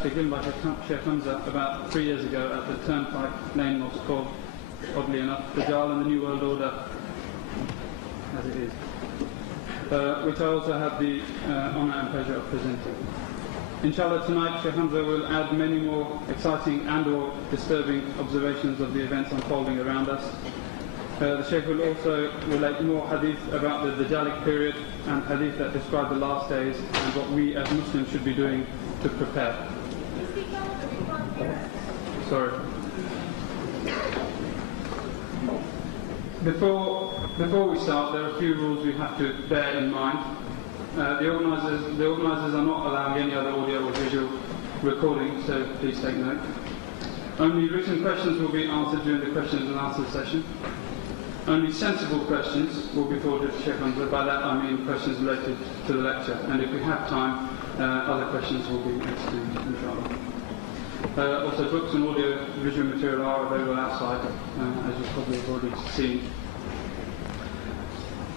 Given by Sheikh HAMZA about 3 years ago at the Turnpike Lane Mosque called, oddly enough, Dajjal and the New World Order, as it is, which I also have the honour and pleasure of presenting. Inshallah, tonight Sheikh HAMZA will add many more exciting and or disturbing observations of the events unfolding around us. The Shaykh will also relate more hadith about the Dajjalic period and hadith that describe the last days and what we as Muslims should be doing to prepare. Sorry. Before we start, there are a few rules we have to bear in mind. The organisers are not allowing any other audio or visual recording, so please take note. Only written questions will be answered during the questions and answers session. Only sensible questions will be forwarded to Sheikh HAMZA. By that I mean questions related to the lecture, and if we have time, other questions will be exchanged, inshallah. Also, books and audio visual material are available outside, as you've probably already seen.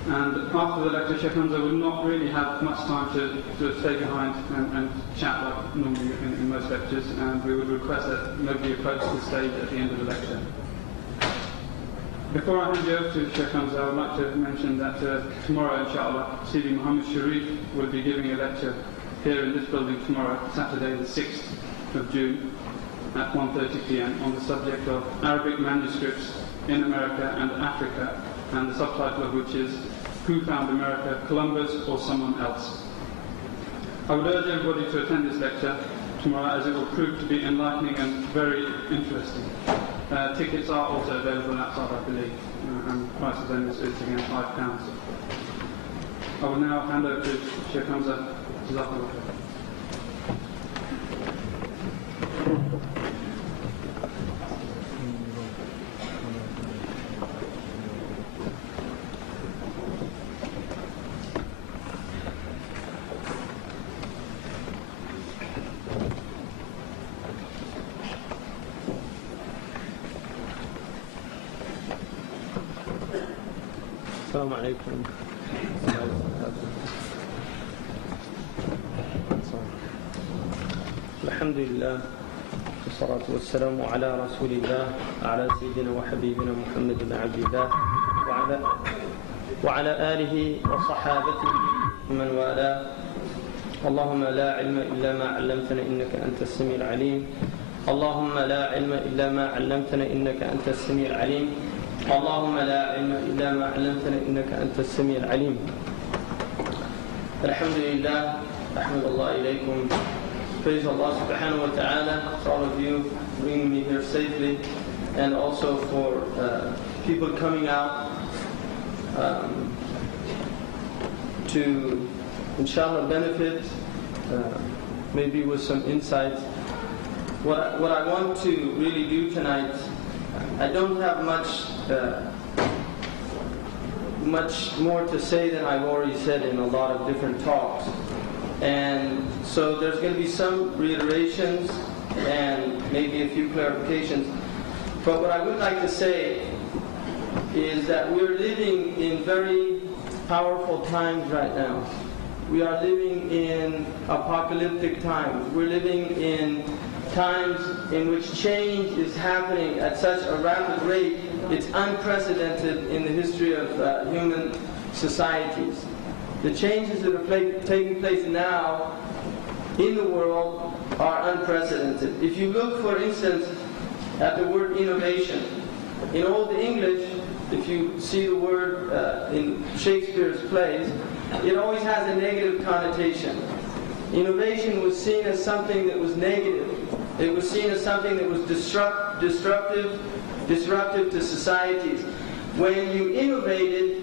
And after the lecture, Sheikh HAMZA will not really have much time to stay behind and chat like normally in most lectures, and we would request that nobody approach the stage at the end of the lecture. Before I hand you over to Sheikh HAMZA, I would like to mention that tomorrow, inshallah, Sidi Muhammad Sharif will be giving a lecture here in this building tomorrow, Saturday the 6th of June at 1:30 p.m. on the subject of Arabic manuscripts in America and Africa, and the subtitle of which is Who Found America, Columbus or Someone Else? I would urge everybody to attend this lecture tomorrow, as it will prove to be enlightening and very interesting. Tickets are also available outside, I believe, and the price of them is again £5. I will now hand over to Sheikh HAMZA. السلام عليكم. الحمد لله والصلاة والسلام على رسول الله على سيدنا وحبيبنا محمد بن عبد الله وعلى آله وصحابته ومن والاه. اللهم لا علم إلا ما علمتنا إنك أنت السميع العليم. اللهم لا علم إلا ما علمتنا إنك أنت السميع العليم. اللهم لا علم إلا ما علمتنا إنك أنت السميع العليم. الحمد لله. أحمد الله إليكم. Praise Allah subhanahu wa ta'ala for all of you bringing me here safely, and also for people coming out to inshallah benefit maybe with some insights. What I want to really do tonight, I don't have much more to say than I've already said in a lot of different talks. And so there's going to be some reiterations and maybe a few clarifications. But what I would like to say is that we're living in very powerful times right now. We are living in apocalyptic times. We're living in times in which change is happening at such a rapid rate, it's unprecedented in the history of human societies. The changes that are taking place now in the world are unprecedented. If you look, for instance, at the word innovation, in Old English, if you see the word in Shakespeare's plays, it always has a negative connotation. Innovation was seen as something that was negative. It was seen as something that was disruptive to societies. When you innovated,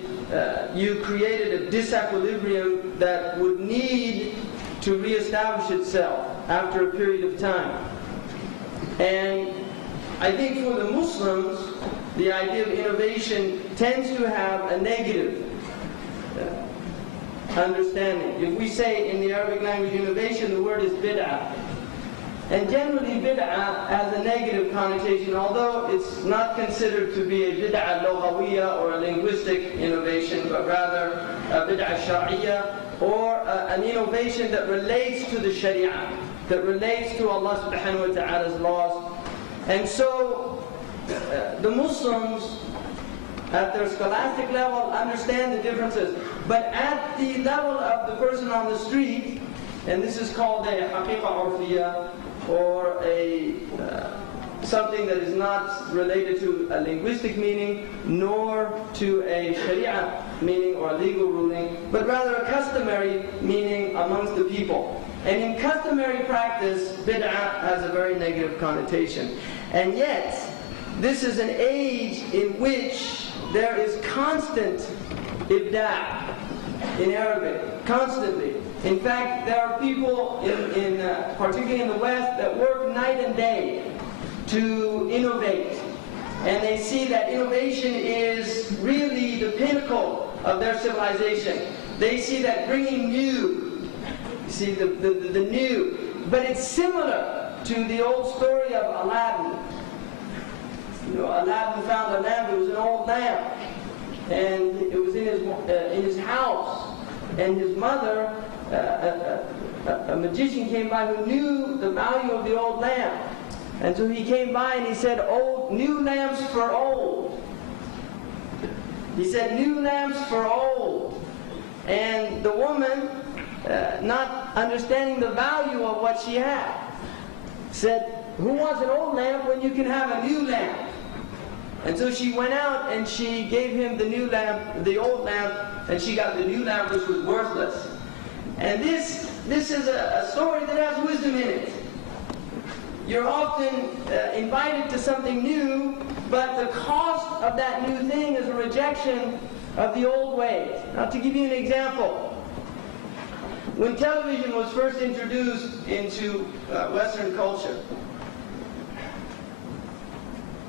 you created a disequilibrium that would need to reestablish itself after a period of time. And I think for the Muslims, the idea of innovation tends to have a negative understanding. If we say in the Arabic language innovation, the word is bid'ah. And generally bid'ah has a negative connotation, although it's not considered to be a bid'ah lughawiyya or a linguistic innovation, but rather a bid'ah shar'iyya, or an innovation that relates to the sharia. that relates to Allah subhanahu wa ta'ala's laws. And so the Muslims at their scholastic level understand the differences, but at the level of the person on the street, and this is called a haqiqa urfiyya, or a something that is not related to a linguistic meaning nor to a sharia meaning or a legal ruling, but rather a customary meaning amongst the people. And in customary practice, bid'ah has a very negative connotation. And yet, this is an age in which there is constant ibda' in Arabic, constantly. In fact, there are people, particularly in the West, that work night and day to innovate. And they see that innovation is really the pinnacle of their civilization. They see that bringing new, you see the new, but it's similar to the old story of Aladdin. You know, Aladdin found a lamp. It was an old lamp, and it was in his house. And his mother, a magician, came by who knew the value of the old lamp, and so he came by and he said, "Old, new lamps for old." He said, "New lamps for old." And the woman, not understanding the value of what she had, said, "Who wants an old lamp when you can have a new lamp?" And so she went out and she gave him the new lamp, the old lamp, and she got the new lamp, which was worthless. And this is a story that has wisdom in it. You're often invited to something new, but the cost of that new thing is a rejection of the old ways. Now, to give you an example, when television was first introduced into Western culture,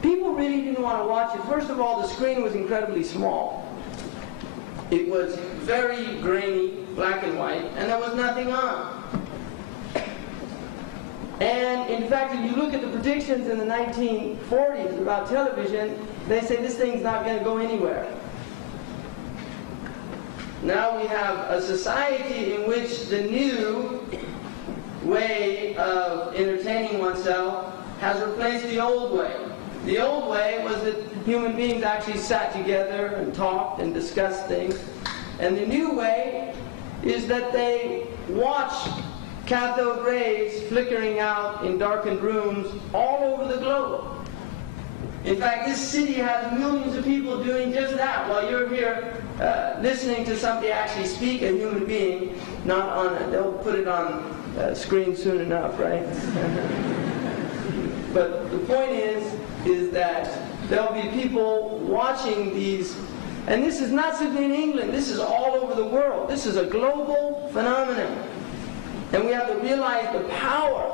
people really didn't want to watch it. First of all, the screen was incredibly small. It was very grainy, black and white, and there was nothing on. And in fact, if you look at the predictions in the 1940s about television, they say this thing's not going to go anywhere. Now we have a society in which the new way of entertaining oneself has replaced the old way. The old way was that human beings actually sat together and talked and discussed things. And the new way is that they watch cathode rays flickering out in darkened rooms all over the globe. In fact, this city has millions of people doing just that while you're here listening to somebody actually speak, a human being, not on they'll put it on screen soon enough, right? But the point is that there'll be people watching these, and this is not simply in England, this is all over the world. This is a global phenomenon. And we have to realize the power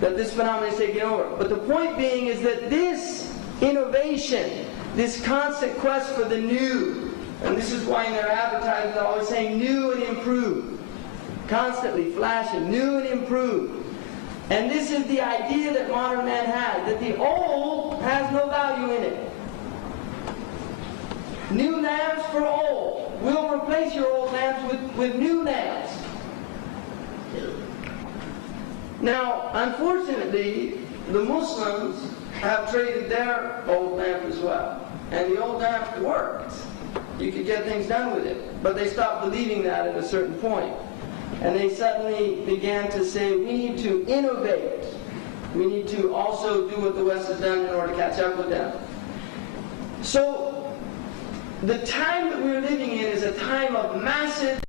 that this phenomenon is taking over. But the point being is that this innovation, this constant quest for the new, and this is why in their advertisements they're always saying new and improved, constantly flashing, new and improved. And this is the idea that modern man has, that the old has no value in it. New lamps for old. We'll replace your old lamps with new lamps. Now, unfortunately, the Muslims have traded their old lamp as well. And the old lamp worked. You could get things done with it. But they stopped believing that at a certain point. And they suddenly began to say, we need to innovate. We need to also do what the West has done in order to catch up with them. So, the time that we're living in is a time of massive